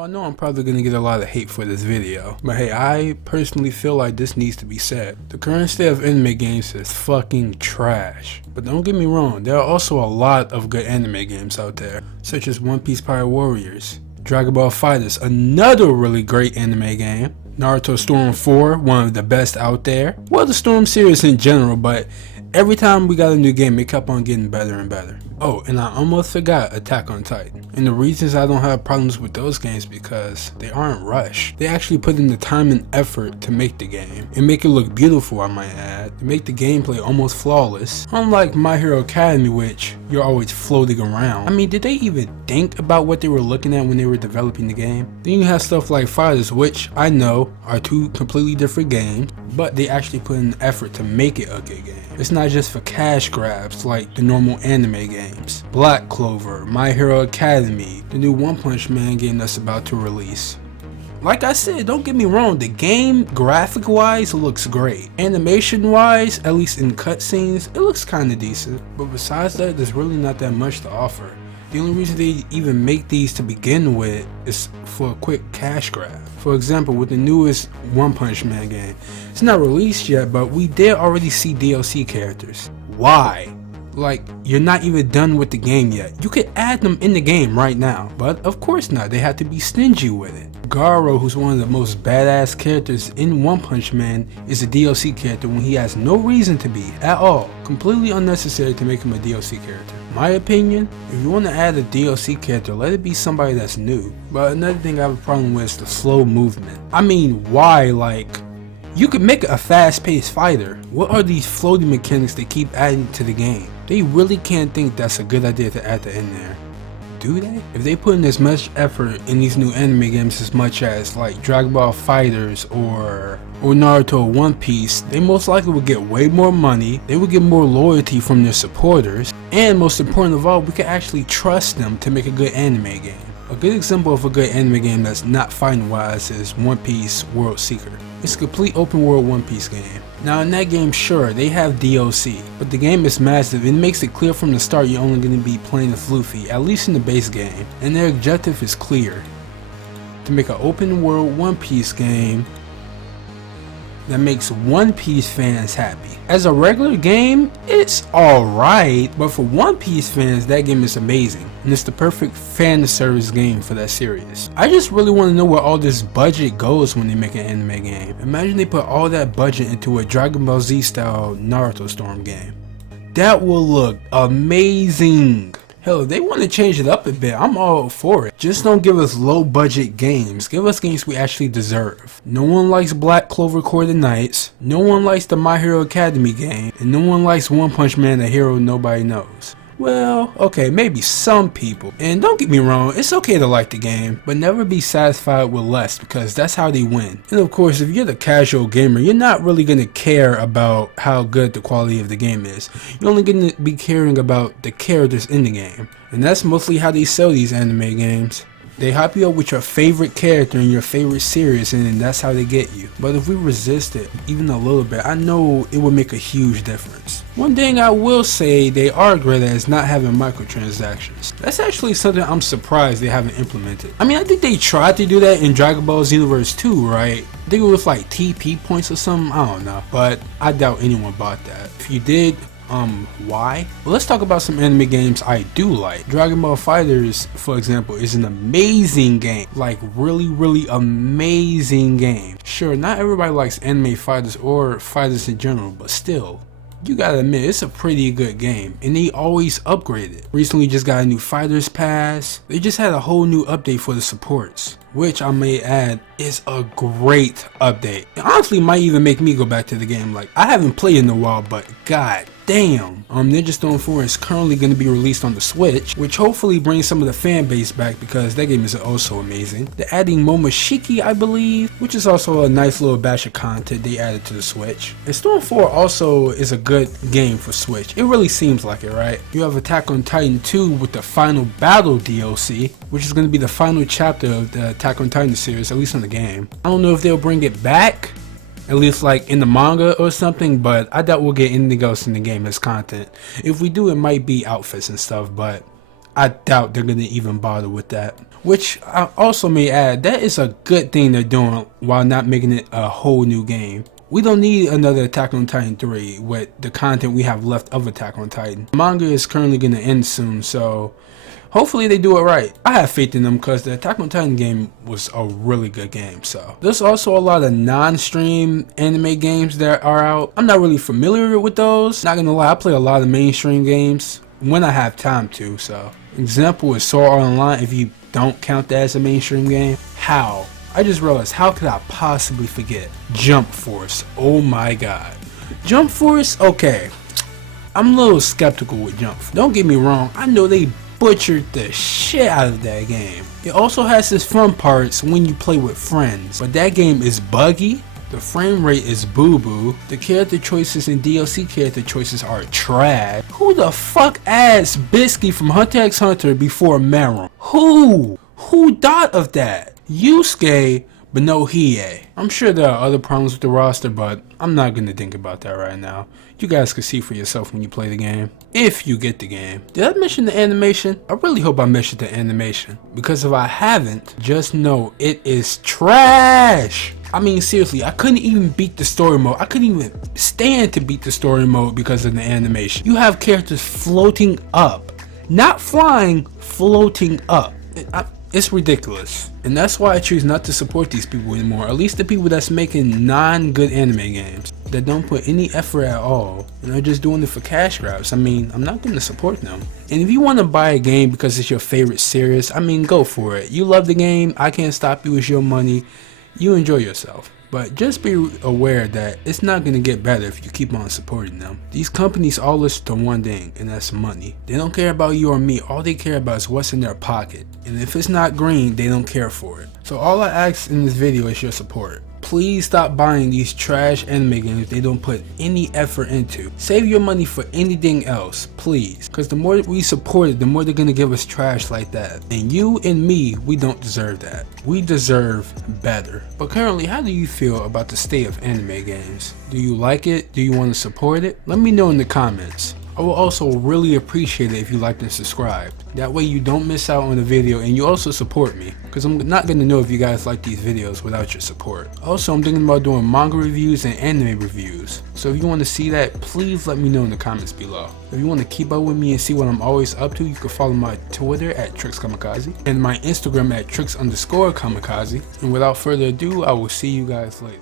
So I know I'm probably gonna get a lot of hate for this video, but hey, I personally feel like this needs to be said. The current state of anime games is fucking trash. But don't get me wrong, there are also a lot of good anime games out there, such as One Piece Pirate Warriors, Dragon Ball FighterZ, another really great anime game, Naruto Storm 4, one of the best out there. Well, the Storm series in general, but every time we got a new game, it kept on getting better and better. Oh, and I almost forgot Attack on Titan. And the reasons I don't have problems with those games because they aren't rushed. They actually put in the time and effort to make the game and make it look beautiful, I might add, to make the gameplay almost flawless. Unlike My Hero Academy, which you're always floating around. I mean, did they even think about what they were looking at when they were developing the game? Then you have stuff like FighterZ, which I know are two completely different games, but they actually put in effort to make it a good game. It's not just for cash grabs like the normal anime games. Black Clover, My Hero Academy, the new One Punch Man game that's about to release. Like I said, don't get me wrong, the game graphic wise looks great. Animation wise, at least in cutscenes, it looks kinda decent. But besides that, there's really not that much to offer. The only reason they even make these to begin with is for a quick cash grab. For example, with the newest One Punch Man game, it's not released yet, but we did already see DLC characters. Why? Like, you're not even done with the game yet. You could add them in the game right now, but of course not, they have to be stingy with it. Garo, who's one of the most badass characters in One Punch Man, is a DLC character when he has no reason to be at all. Completely unnecessary to make him a DLC character. My opinion, if you want to add a DLC character, let it be somebody that's new. But another thing I have a problem with is the slow movement. I mean, why? Like, you could make a fast-paced fighter. What are these floating mechanics they keep adding to the game? They really can't think that's a good idea to add that in there. Do they? If they put in as much effort in these new anime games as much as like Dragon Ball FighterZ or Naruto or One Piece, they most likely would get way more money, they would get more loyalty from their supporters, and most important of all, we could actually trust them to make a good anime game. A good example of a good anime game that's not fighting wise is One Piece World Seeker. It's a complete open world One Piece game. Now in that game, sure, they have DLC, but the game is massive and it makes it clear from the start you're only going to be playing as Luffy, at least in the base game, and their objective is clear. To make an open world One Piece game that makes One Piece fans happy. As a regular game, it's alright, but for One Piece fans, that game is amazing, and it's the perfect fan service game for that series. I just really want to know where all this budget goes when they make an anime game. Imagine they put all that budget into a Dragon Ball Z style Naruto Storm game. That will look amazing. Hell, if they want to change it up a bit, I'm all for it. Just don't give us low budget games. Give us games we actually deserve. No one likes Black Clover Core Knights. No one likes the My Hero Academy game. And no one likes One Punch Man, a hero nobody knows. Well, okay, maybe some people. And don't get me wrong, it's okay to like the game, but never be satisfied with less because that's how they win. And of course, if you're the casual gamer, you're not really going to care about how good the quality of the game is. You're only going to be caring about the characters in the game. And that's mostly how they sell these anime games. They hype you up with your favorite character in your favorite series, and then that's how they get you. But if we resist it even a little bit, I know it would make a huge difference. One thing I will say they are great at is not having microtransactions. That's actually something I'm surprised they haven't implemented. I mean, I think they tried to do that in Dragon Ball Xenoverse 2, right? I think it was like TP points or something, I don't know. But I doubt anyone bought that. If you did, why? Well, let's talk about some anime games I do like. Dragon Ball FighterZ, for example, is an amazing game. Like, really amazing game. Sure, not everybody likes anime fighters or fighters in general, but still, you gotta admit, it's a pretty good game, and they always upgrade it. Recently just got a new Fighters Pass. They just had a whole new update for the supports, which I may add is a great update. It honestly might even make me go back to the game. Like, I haven't played in a while, but god damn. Ninja Storm 4 is currently going to be released on the Switch, which hopefully brings some of the fan base back because that game is also amazing. They're adding Momoshiki, I believe, which is also a nice little batch of content they added to the Switch. And Storm 4 also is a good game for Switch. It really seems like it, right? You have Attack on Titan 2 with the Final Battle DLC, which is going to be the final chapter of the Attack on Titan series, at least in the game. I don't know if they'll bring it back, at least like in the manga or something, but I doubt we'll get anything else in the game as content. If we do, it might be outfits and stuff, but I doubt they're gonna even bother with that. Which I also may add, that is a good thing they're doing while not making it a whole new game. We don't need another Attack on Titan 3 with the content we have left of Attack on Titan. The manga is currently gonna end soon, so hopefully they do it right. I have faith in them because the Attack on Titan game was a really good game. So there's also a lot of non-stream anime games that are out. I'm not really familiar with those. Not gonna lie, I play a lot of mainstream games when I have time to. So example is Sword Art Online. If you don't count that as a mainstream game, how? I just realized, how could I possibly forget Jump Force? Oh my god. Jump Force? Okay. I'm a little skeptical with Jump Force. Don't get me wrong, I know they butchered the shit out of that game. It also has its fun parts when you play with friends, but that game is buggy. The frame rate is boo-boo. The character choices and DLC character choices are trash. Who the fuck adds Bisky from Hunter x Hunter before Meron? Who? Who thought of that? Yusuke, but no Hiei. I'm sure there are other problems with the roster, but I'm not gonna think about that right now. You guys can see for yourself when you play the game, if you get the game. Did I mention the animation? I really hope I mentioned the animation, because if I haven't, just know it is trash. I mean, seriously, I couldn't even beat the story mode. I couldn't even stand to beat the story mode because of the animation. You have characters floating up, not flying, floating up. It's ridiculous. And that's why I choose not to support these people anymore. At least the people that's making non-good anime games that don't put any effort at all and are just doing it for cash grabs. I mean, I'm not going to support them. And if you want to buy a game because it's your favorite series, I mean, go for it. You love the game, I can't stop you, it's your money. You enjoy yourself. But just be aware that it's not going to get better if you keep on supporting them. These companies all listen to one thing, and that's money. They don't care about you or me. All they care about is what's in their pocket. And if it's not green, they don't care for it. So all I ask in this video is your support. Please stop buying these trash anime games they don't put any effort into. Save your money for anything else, please. Because the more we support it, the more they're gonna give us trash like that. And you and me, we don't deserve that. We deserve better. But currently, how do you feel about the state of anime games? Do you like it? Do you want to support it? Let me know in the comments. I will also really appreciate it if you like and subscribe. That way you don't miss out on the video and you also support me. Because I'm not going to know if you guys like these videos without your support. Also, I'm thinking about doing manga reviews and anime reviews. So if you want to see that, please let me know in the comments below. If you want to keep up with me and see what I'm always up to, you can follow my Twitter at TrixKamikaze and my Instagram at Trix_Kamikaze. And without further ado, I will see you guys later.